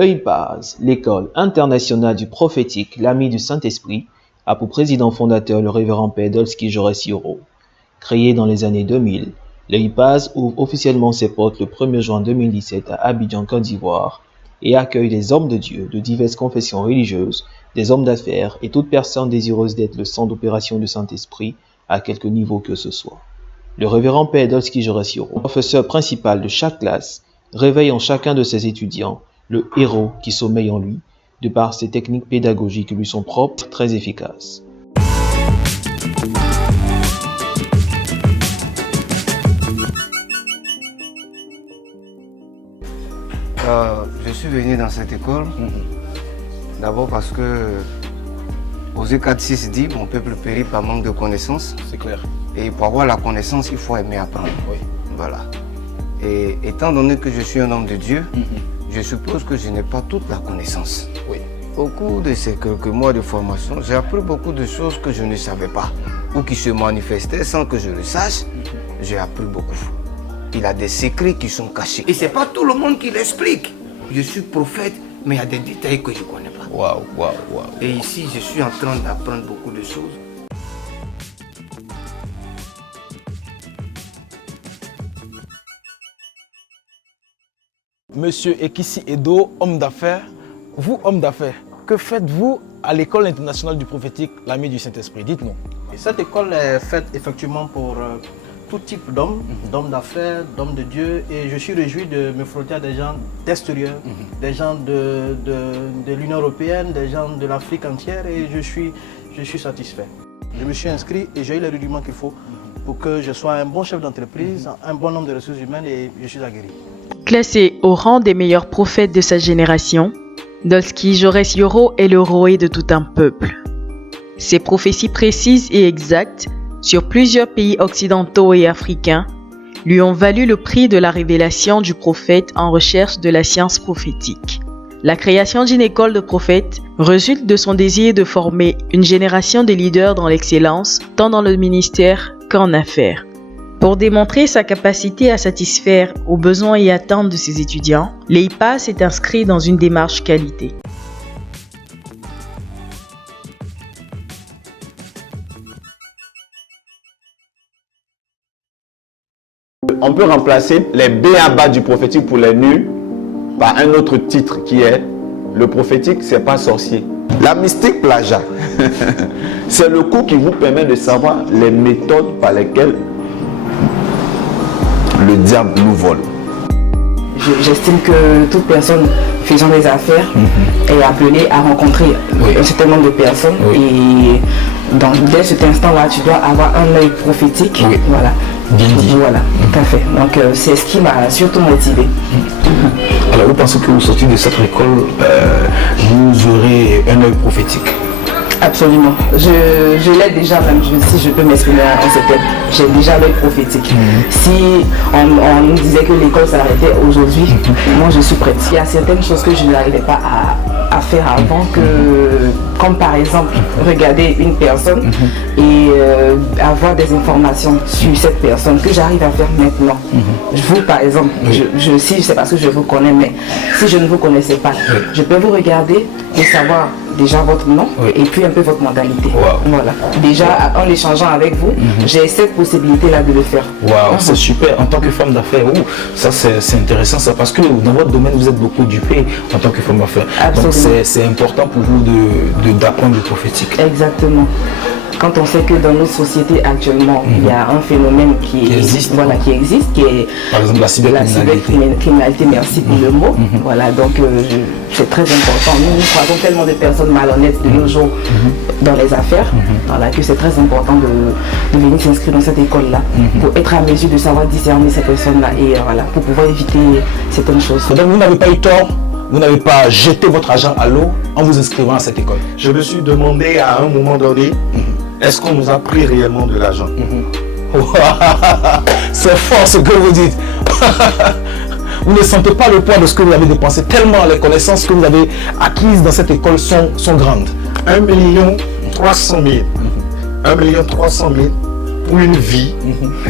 L'EIPAS, l'École internationale du prophétique, l'ami du Saint-Esprit, a pour président fondateur le révérend Père Dolski Jorès-Yoro. Créé dans les années 2000, l'EIPAS ouvre officiellement ses portes le 1er juin 2017 à Abidjan, Côte d'Ivoire, et accueille des hommes de Dieu de diverses confessions religieuses, des hommes d'affaires et toute personne désireuse d'être le centre d'opération du Saint-Esprit à quelque niveau que ce soit. Le révérend Père Dolski Jorès-Yoro, professeur principal de chaque classe, réveille en chacun de ses étudiants le héros qui sommeille en lui, de par ses techniques pédagogiques qui lui sont propres, très efficaces. Je suis venu dans cette école d'abord parce que Osée 4.6 dit « Mon peuple périt par manque de connaissances ». C'est clair. Et pour avoir la connaissance, il faut aimer apprendre. Oui. Voilà. Et étant donné que je suis un homme de Dieu, je suppose que je n'ai pas toute la connaissance. Oui. Au cours de ces quelques mois de formation, j'ai appris beaucoup de choses que je ne savais pas ou qui se manifestaient sans que je le sache. J'ai appris beaucoup. Il a des secrets qui sont cachés. Et ce n'est pas tout le monde qui l'explique. Je suis prophète, mais il y a des détails que je ne connais pas. Waouh, waouh, waouh. Et ici, je suis en train d'apprendre beaucoup de choses. Monsieur Ekissi Edo, homme d'affaires. Vous, homme d'affaires, que faites-vous à l'école internationale du prophétique, l'ami du Saint-Esprit? Dites-nous. Et cette école est faite effectivement pour tout type d'hommes, d'hommes d'affaires, d'hommes de Dieu. Et je suis réjoui de me frotter à des gens d'extérieur, des gens de l'Union européenne, des gens de l'Afrique entière. Et je suis satisfait. Je me suis inscrit et j'ai eu les rudiments qu'il faut pour que je sois un bon chef d'entreprise, un bon homme de ressources humaines et je suis aguerri. Classé au rang des meilleurs prophètes de sa génération, Dolski Jorès-Yoro est le roé de tout un peuple. Ses prophéties précises et exactes sur plusieurs pays occidentaux et africains lui ont valu le prix de la révélation du prophète en recherche de la science prophétique. La création d'une école de prophètes résulte de son désir de former une génération de leaders dans l'excellence, tant dans le ministère qu'en affaires. Pour démontrer sa capacité à satisfaire aux besoins et attentes de ses étudiants, l'EIPAS s'est inscrit dans une démarche qualité. On peut remplacer les B.A.B.A. du prophétique pour les nuls par un autre titre qui est le prophétique, c'est pas sorcier. La mystique plagiat, c'est le coup qui vous permet de savoir les méthodes par lesquelles le diable nous vole. J'estime que toute personne faisant des affaires est appelée à rencontrer un certain nombre de personnes et dès cet instant-là, tu dois avoir un œil prophétique. Voilà. Bien dit. Voilà, tout à fait. Donc c'est ce qui m'a surtout motivé. Alors vous pensez que vous sortez de cette école, vous aurez un œil prophétique? Absolument. Je l'ai déjà, même si je peux m'exprimer en ces termes, j'ai déjà l'œil prophétique. Si on nous disait que l'école s'arrêtait aujourd'hui, moi je suis prête. Il y a certaines choses que je n'arrivais pas à faire avant, comme par exemple regarder une personne et avoir des informations sur cette personne que j'arrive à faire maintenant. Vous par exemple, si c'est parce que je vous connais, mais si je ne vous connaissais pas, je peux vous regarder et savoir déjà votre nom et puis un peu votre mentalité. Voilà. Déjà en échangeant avec vous, j'ai cette possibilité-là de le faire. Waouh, c'est super. En tant que femme d'affaires, ça c'est intéressant ça, parce que dans votre domaine vous êtes beaucoup dupée en tant que femme d'affaires. Donc c'est important pour vous d'apprendre le prophétique. Exactement. Quand on sait que dans notre société actuellement, il y a un phénomène qui existe, qui est par exemple la cybercriminalité, merci pour le mot. Voilà, donc c'est très important. Nous croisons tellement de personnes malhonnêtes de nos jours dans les affaires, voilà, que c'est très important de venir s'inscrire dans cette école-là pour être à mesure de savoir discerner ces personnes-là et voilà, pour pouvoir éviter certaines choses. Donc vous n'avez pas eu tort, vous n'avez pas jeté votre argent à l'eau en vous inscrivant à cette école. Je me suis demandé à un moment donné, est-ce qu'on nous a pris réellement de l'argent? C'est fort ce que vous dites. Vous ne sentez pas le poids de ce que vous avez dépensé, tellement les connaissances que vous avez acquises dans cette école sont grandes. 1 300 000. 1 300 000 pour une vie.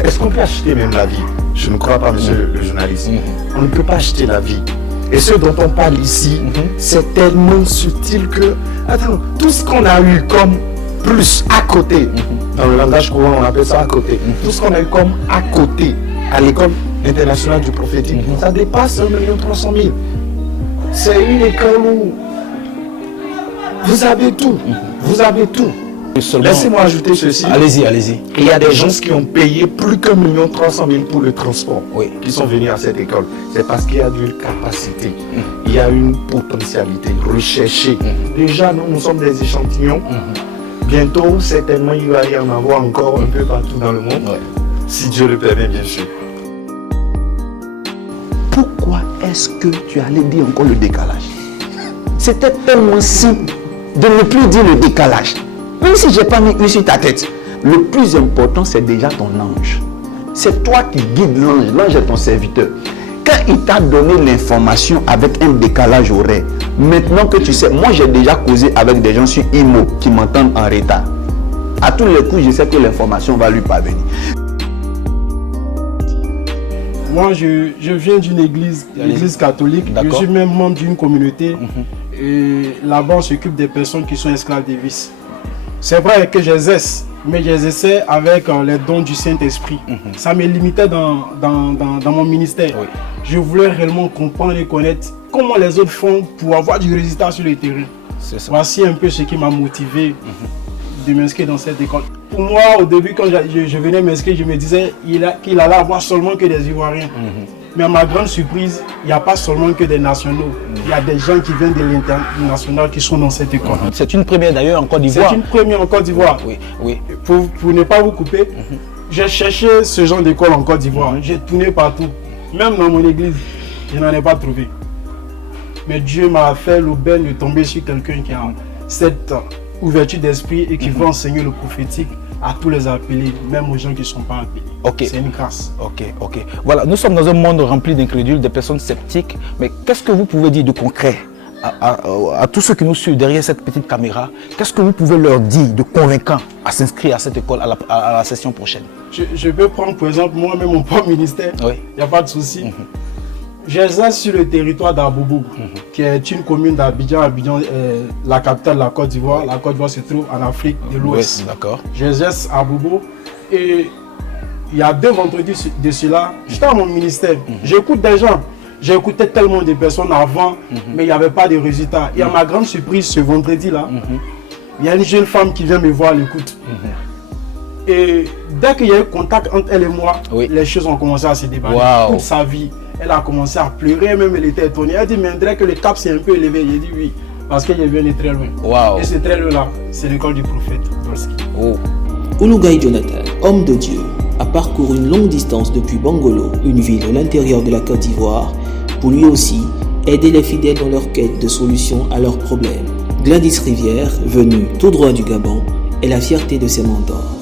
Est-ce qu'on peut acheter même la vie? Je ne crois pas, monsieur le journaliste. On ne peut pas acheter la vie. Et ce dont on parle ici, c'est tellement subtil que, attends, tout ce qu'on a eu comme plus à côté, dans le langage courant on appelle ça à côté, tout ce qu'on a eu comme à côté à l'école internationale du prophétique, ça dépasse 1 300 000. C'est une école où vous avez tout, vous avez tout. Laissez-moi ajouter ceci. Allez-y, allez-y. Il y a des gens qui ont payé plus qu'1 300 000 pour le transport, qui sont venus à cette école. C'est parce qu'il y a une capacité, il y a une potentialité recherchée. Déjà, nous sommes des échantillons. Bientôt, certainement, il va y en avoir encore un peu partout dans le monde, si Dieu le permet, bien sûr. Pourquoi est-ce que tu allais dire encore le décalage? C'était tellement simple de ne plus dire le décalage. Même si je n'ai pas mis sur ta tête. Le plus important, c'est déjà ton ange. C'est toi qui guides l'ange. L'ange est ton serviteur. Quand il t'a donné l'information avec un décalage horaire, maintenant que tu sais, moi j'ai déjà causé avec des gens sur IMO qui m'entendent en retard. À tous les coups, je sais que l'information va lui parvenir. Moi, je viens d'une église catholique. Je suis même membre d'une communauté. Et là-bas, on s'occupe des personnes qui sont esclaves des vices. C'est vrai que j'exerce, mais j'exerçais avec les dons du Saint-Esprit. Ça me limitait dans mon ministère. Je voulais réellement comprendre et connaître comment les autres font pour avoir du résultat sur le terrain. Voici un peu ce qui m'a motivé de m'inscrire dans cette école. Pour moi, au début, quand je venais m'inscrire, je me disais qu'il allait avoir seulement que des Ivoiriens. Mais à ma grande surprise, il n'y a pas seulement que des nationaux. Il y a des gens qui viennent de l'international qui sont dans cette école. C'est une première d'ailleurs en Côte d'Ivoire. C'est une première en Côte d'Ivoire. Oui. Pour ne pas vous couper, j'ai cherché ce genre d'école en Côte d'Ivoire. J'ai tourné partout. Même dans mon église, je n'en ai pas trouvé. Mais Dieu m'a fait l'aubaine de tomber sur quelqu'un qui a cette ouverture d'esprit et qui veut enseigner le prophétique à tous les appelés, même aux gens qui ne sont pas appelés. C'est une grâce. Ok. Voilà, nous sommes dans un monde rempli d'incrédules, de personnes sceptiques. Mais qu'est-ce que vous pouvez dire de concret à tous ceux qui nous suivent derrière cette petite caméra? Qu'est-ce que vous pouvez leur dire de convaincant à s'inscrire à cette école à la session prochaine? Je peux prendre par exemple moi-même mon propre ministère. Il n'y a pas de souci. J'exerce sur le territoire d'Aboubou, qui est une commune d'Abidjan. Abidjan est la capitale de la Côte d'Ivoire. La Côte d'Ivoire se trouve en Afrique de l'Ouest. J'exerce à Boubou et il y a 2 vendredis de cela, j'étais à mon ministère. J'écoute des gens. J'ai écouté tellement de personnes avant, mais il n'y avait pas de résultats. Et à ma grande surprise, ce vendredi-là, il y a une jeune femme qui vient me voir à l'écoute. Et dès qu'il y a eu contact entre elle et moi, les choses ont commencé à se déballer. Toute sa vie. Elle a commencé à pleurer, même elle était étonnée. Elle dit, mais on dirait que le cap s'est un peu élevé. J'ai dit oui, parce qu'elle vient de très loin. Et c'est très loin là, c'est l'école du prophète Dolski. Ulugai Jonathan, homme de Dieu, a parcouru une longue distance depuis Bangolo, une ville de l'intérieur de la Côte d'Ivoire, pour lui aussi aider les fidèles dans leur quête de solutions à leurs problèmes. Gladys Rivière, venue tout droit du Gabon, est la fierté de ses mentors.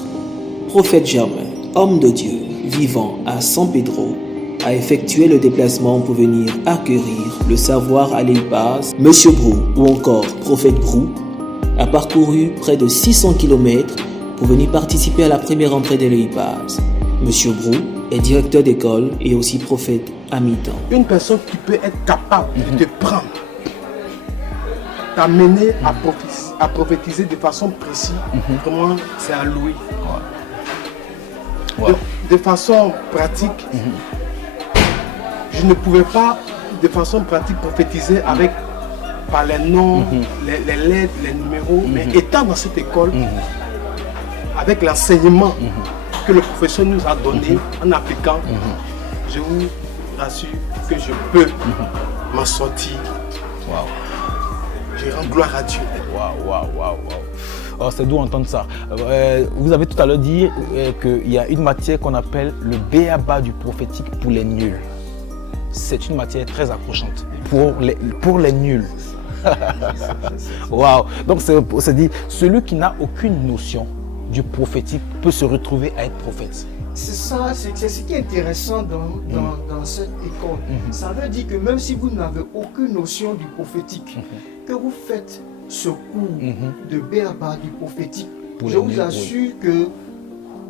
Prophète Germain, homme de Dieu, vivant à San Pedro, a effectué le déplacement pour venir acquérir le savoir à l'Eipaz. Monsieur Brou, ou encore Prophète Brou, a parcouru près de 600 km pour venir participer à la première entrée de l'Eipaz. Monsieur Brou est directeur d'école et aussi prophète à mi-temps. Une personne qui peut être capable de te prendre, t'amener à prophétiser de façon précise, vraiment c'est à louer. De façon pratique, je ne pouvais pas de façon pratique prophétiser par les noms, les lettres, les numéros, mais étant dans cette école, avec l'enseignement que le professeur nous a donné en appliquant, je vous rassure que je peux m'en sortir. Je rends gloire à Dieu. Oh, c'est doux entendre ça. Vous avez tout à l'heure dit qu'il y a une matière qu'on appelle le b.a.-ba du prophétique pour les nuls. C'est une matière très accrochante pour les nuls. Donc c'est dit, celui qui n'a aucune notion du prophétique peut se retrouver à être prophète. C'est ça, c'est ce qui est intéressant dans cette école. Ça veut dire que même si vous n'avez aucune notion du prophétique, que vous faites ce cours de b.a.-ba du prophétique, je vous assure que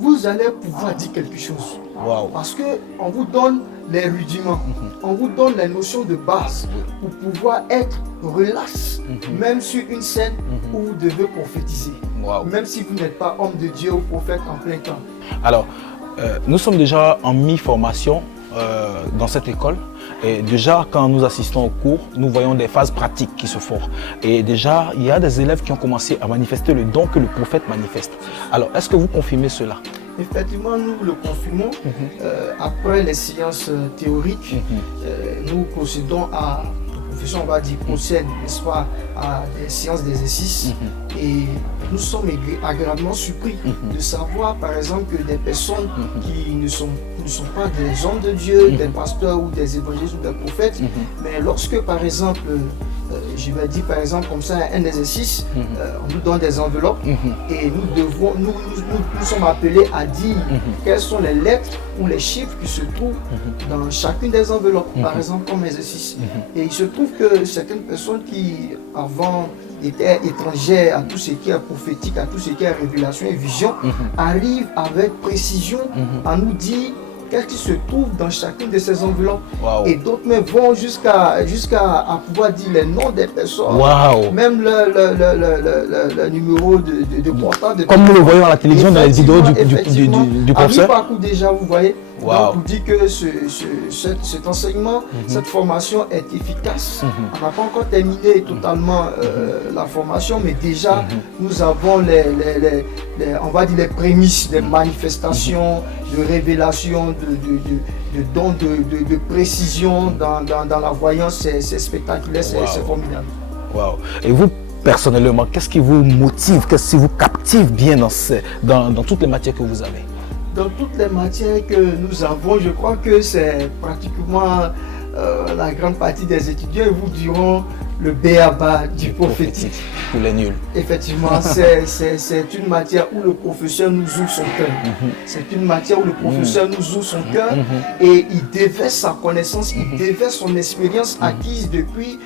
vous allez pouvoir dire quelque chose. Wow. Parce qu'on vous donne les rudiments, on vous donne les notions de base pour pouvoir être relax, même sur une scène où vous devez prophétiser. Wow. Même si vous n'êtes pas homme de Dieu ou prophète en plein temps. Alors, nous sommes déjà en mi-formation dans cette école. Et déjà, quand nous assistons au cours, nous voyons des phases pratiques qui se font. Et déjà, il y a des élèves qui ont commencé à manifester le don que le prophète manifeste. Alors, est-ce que vous confirmez cela? Effectivement, nous le confirmons. Après les séances théoriques, nous procédons à, on va dire, procède, n'est-ce pas, à des séances d'exercice. Et nous sommes agréablement surpris de savoir, par exemple, que des personnes qui ne sont pas des hommes de Dieu, des pasteurs ou des évangélistes ou des prophètes, mais lorsque, par exemple, je vais dire par exemple comme ça un exercice, on nous donne des enveloppes et nous sommes appelés à dire quelles sont les lettres ou les chiffres qui se trouvent dans chacune des enveloppes, par exemple comme exercice. Et il se trouve que certaines personnes qui avant étaient étrangères à tout ce qui est prophétique, à tout ce qui est révélation et vision, arrivent avec précision à nous dire qu'est-ce qui se trouve dans chacune de ces enveloppes. Wow. Et d'autres même vont jusqu'à pouvoir dire les noms des personnes, même le numéro de portable. Comme nous le voyons à la télévision dans les vidéos du professeur. Parcours déjà, vous voyez. Donc, pour dire que cet enseignement, cette formation est efficace. On n'a pas encore terminé totalement la formation, mais déjà nous avons on va dire les prémices, des manifestations, de révélations, de dons, de précision dans la voyance. C'est spectaculaire, c'est formidable. Wow. Et vous, personnellement, qu'est-ce qui vous motive, qu'est-ce qui vous captive bien dans toutes les matières que vous avez? Dans toutes les matières que nous avons, je crois que c'est pratiquement la grande partie des étudiants vous diront le b.a.-ba du prophétique. Pour les nuls. Effectivement, c'est une matière où le professeur nous ouvre son cœur. C'est une matière où le professeur nous ouvre son cœur et il déverse sa connaissance, il déverse son expérience acquise depuis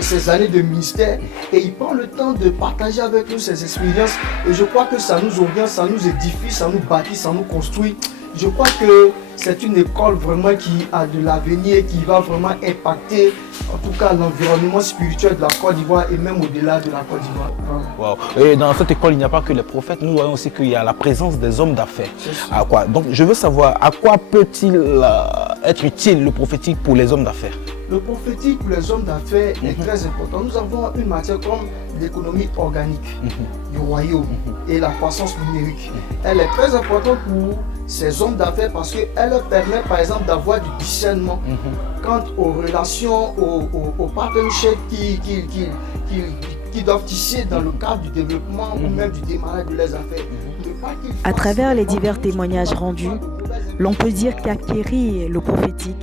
ces années de ministère et il prend le temps de partager avec nous ses expériences et je crois que ça nous oriente, ça nous édifie, ça nous bâtit, ça nous construit. Je crois que c'est une école vraiment qui a de l'avenir, qui va vraiment impacter en tout cas l'environnement spirituel de la Côte d'Ivoire et même au-delà de la Côte d'Ivoire. Wow. Et dans cette école, il n'y a pas que les prophètes, nous voyons aussi qu'il y a la présence des hommes d'affaires. Donc je veux savoir, à quoi peut-il être utile le prophétique pour les hommes d'affaires? Le prophétique pour les hommes d'affaires est très important. Nous avons une matière comme l'économie organique du royaume et la croissance numérique. Elle est très importante pour ces hommes d'affaires parce qu'elle leur permet par exemple d'avoir du discernement quant aux relations, aux partnerships qui doivent tisser dans le cadre du développement ou même du démarrage de leurs affaires. À travers les divers témoignages rendus, l'on peut dire qu'acquérir le prophétique,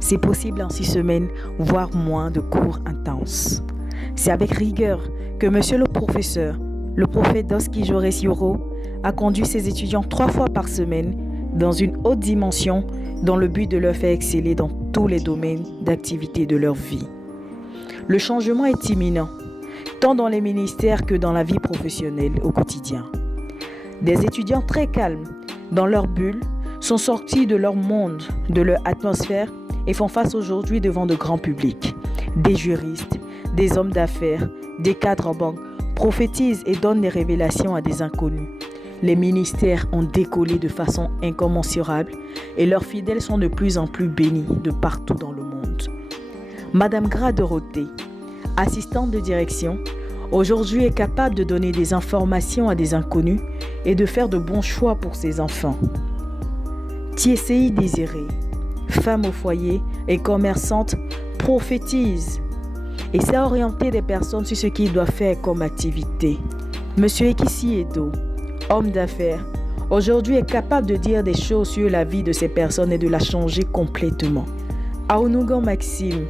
c'est possible en 6 semaines, voire moins de cours intenses. C'est avec rigueur que monsieur le professeur, le prophète Dolski Jores Yoro, a conduit ses étudiants 3 fois par semaine dans une haute dimension dans le but de leur faire exceller dans tous les domaines d'activité de leur vie. Le changement est imminent, tant dans les ministères que dans la vie professionnelle au quotidien. Des étudiants très calmes, dans leur bulle, sont sortis de leur monde, de leur atmosphère et font face aujourd'hui devant de grands publics. Des juristes, des hommes d'affaires, des cadres en banque prophétisent et donnent des révélations à des inconnus. Les ministères ont décollé de façon incommensurable et leurs fidèles sont de plus en plus bénis de partout dans le monde. Madame Gra Dorothée, assistante de direction, aujourd'hui est capable de donner des informations à des inconnus et de faire de bons choix pour ses enfants. Tiesei Désirée, femme au foyer et commerçante, prophétise et sait orienter des personnes sur ce qu'ils doivent faire comme activité. Monsieur Ekisi Edo, homme d'affaires, aujourd'hui est capable de dire des choses sur la vie de ces personnes et de la changer complètement. Aounougan Maxime,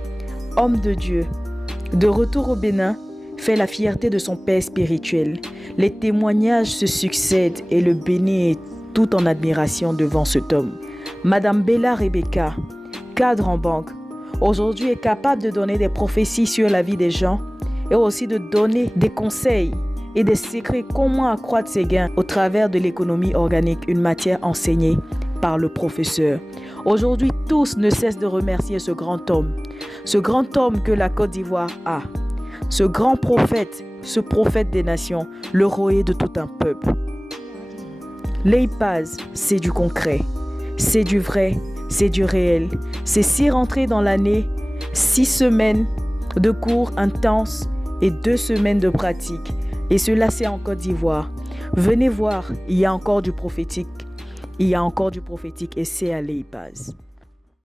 homme de Dieu, de retour au Bénin, fait la fierté de son père spirituel. Les témoignages se succèdent et le Bénin est tout en admiration devant cet homme. Madame Bella Rebecca, cadre en banque, aujourd'hui est capable de donner des prophéties sur la vie des gens et aussi de donner des conseils et des secrets comment accroître ses gains au travers de l'économie organique, une matière enseignée par le professeur. Aujourd'hui, tous ne cessent de remercier ce grand homme que la Côte d'Ivoire a, ce grand prophète, ce prophète des nations, le roi de tout un peuple. L'EIPAZ, c'est du concret, c'est du vrai, c'est du réel. C'est 6 rentrées dans l'année, 6 semaines de cours intenses et 2 semaines de pratique. Et cela, c'est en Côte d'Ivoire. Venez voir, il y a encore du prophétique. Il y a encore du prophétique et c'est à l'EIPAZ.